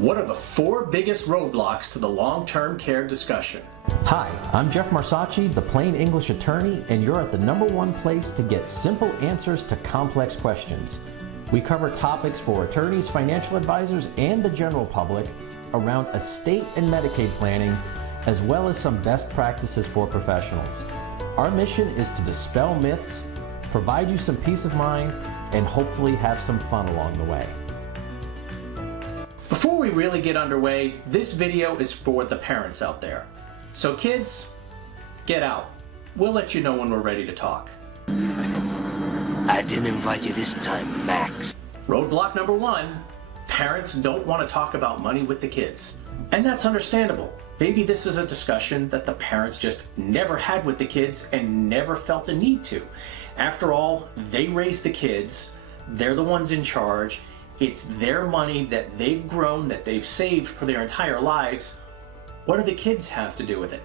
What are the 4 biggest roadblocks to the long-term care discussion? Hi, I'm Jeff Marsacci, the Plain English attorney, and you're at the #1 place to get simple answers to complex questions. We cover topics for attorneys, financial advisors, and the general public around estate and Medicaid planning, as well as some best practices for professionals. Our mission is to dispel myths, provide you some peace of mind, and hopefully have some fun along the way. Before we really get underway, this video is for the parents out there. So kids, get out. We'll let you know when we're ready to talk. I didn't invite you this time, Max. Roadblock number 1, parents don't want to talk about money with the kids. And that's understandable. Maybe this is a discussion that the parents just never had with the kids and never felt a need to. After all, they raised the kids, they're the ones in charge, it's their money that they've grown, that they've saved for their entire lives. What do the kids have to do with it?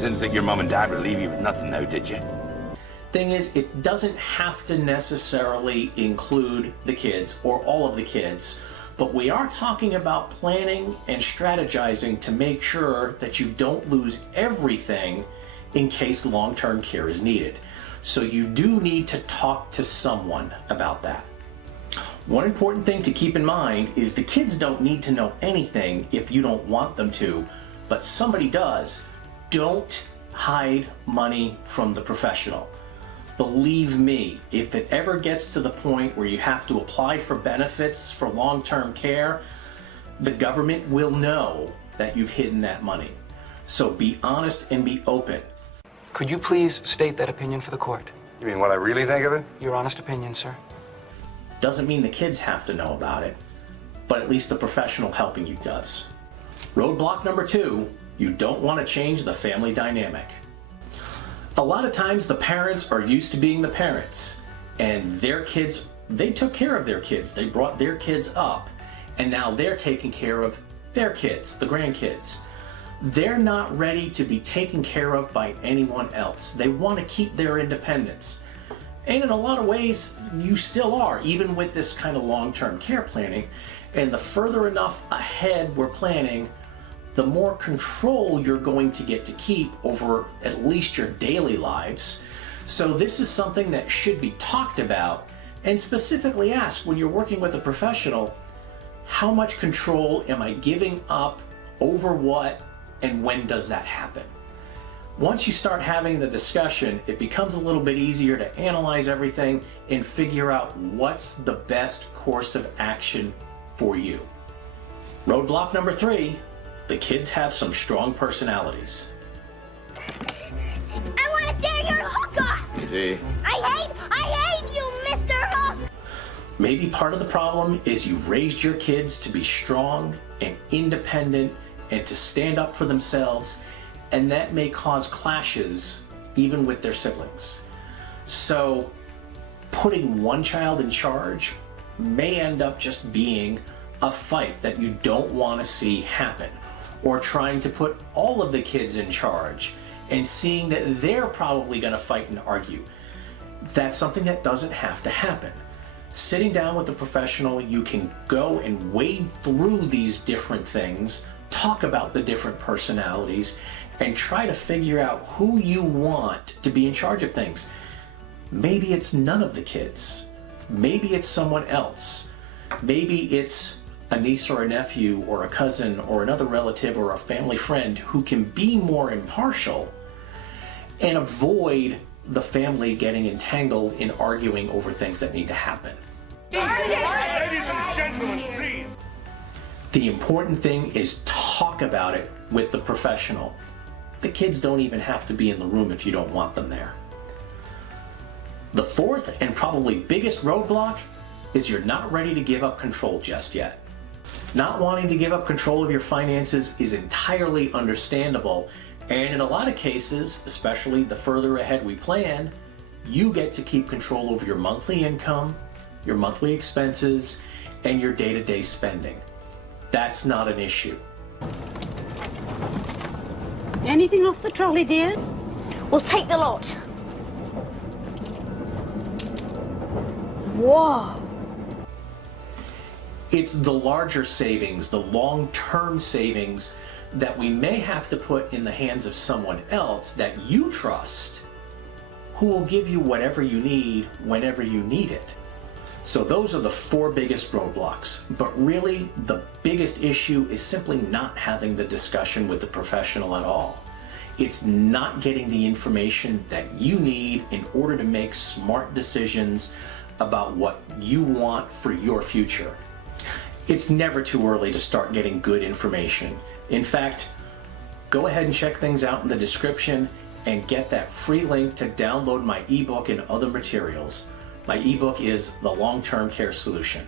Didn't think your mom and dad would leave you with nothing now, did you? Thing is, it doesn't have to necessarily include the kids or all of the kids, but we are talking about planning and strategizing to make sure that you don't lose everything in case long-term care is needed. So you do need to talk to someone about that. One important thing to keep in mind is the kids don't need to know anything if you don't want them to, but somebody does. Don't hide money from the professional. Believe me, if it ever gets to the point where you have to apply for benefits for long-term care, the government will know that you've hidden that money. So be honest and be open. Could you please state that opinion for the court? You mean what I really think of it? Your honest opinion, sir. Doesn't mean the kids have to know about it, but at least the professional helping you does. Roadblock number 2, you don't want to change the family dynamic. A lot of times the parents are used to being the parents, and their kids, they took care of their kids, they brought their kids up, and now they're taking care of their kids, the grandkids. They're not ready to be taken care of by anyone else. They want to keep their independence. And in a lot of ways, you still are, even with this kind of long-term care planning. And the further enough ahead we're planning, the more control you're going to get to keep over at least your daily lives. So this is something that should be talked about and specifically ask when you're working with a professional, how much control am I giving up over what and when does that happen? Once you start having the discussion, it becomes a little bit easier to analyze everything and figure out what's the best course of action for you. Roadblock number 3, the kids have some strong personalities. I want to tear your hook off! Easy. I hate you, Mr. Hook! Maybe part of the problem is you've raised your kids to be strong and independent and to stand up for themselves, and that may cause clashes even with their siblings. So putting one child in charge may end up just being a fight that you don't want to see happen. Or trying to put all of the kids in charge and seeing that they're probably going to fight and argue. That's something that doesn't have to happen. Sitting down with a professional, you can go and wade through these different things, talk about the different personalities, and try to figure out who you want to be in charge of things. Maybe it's none of the kids. Maybe it's someone else. Maybe it's a niece or a nephew or a cousin or another relative or a family friend who can be more impartial and avoid the family getting entangled in arguing over things that need to happen. Ladies and gentlemen, please. The important thing is talk about it with the professional. The kids don't even have to be in the room if you don't want them there. The 4th and probably biggest roadblock is you're not ready to give up control just yet. Not wanting to give up control of your finances is entirely understandable, and in a lot of cases, especially the further ahead we plan, you get to keep control over your monthly income, your monthly expenses, and your day-to-day spending. That's not an issue. Anything off the trolley, dear? We'll take the lot. Whoa. It's the larger savings, the long-term savings that we may have to put in the hands of someone else that you trust, who will give you whatever you need whenever you need it. So those are the 4 biggest roadblocks. But really, the biggest issue is simply not having the discussion with the professional at all. It's not getting the information that you need in order to make smart decisions about what you want for your future. It's never too early to start getting good information. In fact, go ahead and check things out in the description and get that free link to download my ebook and other materials. My ebook is The Long-Term Care Solution.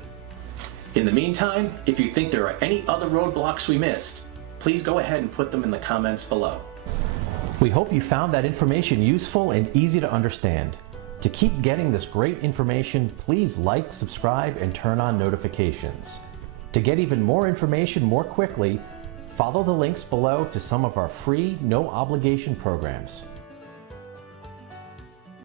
In the meantime, if you think there are any other roadblocks we missed, please go ahead and put them in the comments below. We hope you found that information useful and easy to understand. To keep getting this great information, please like, subscribe, and turn on notifications. To get even more information more quickly, follow the links below to some of our free, no obligation programs.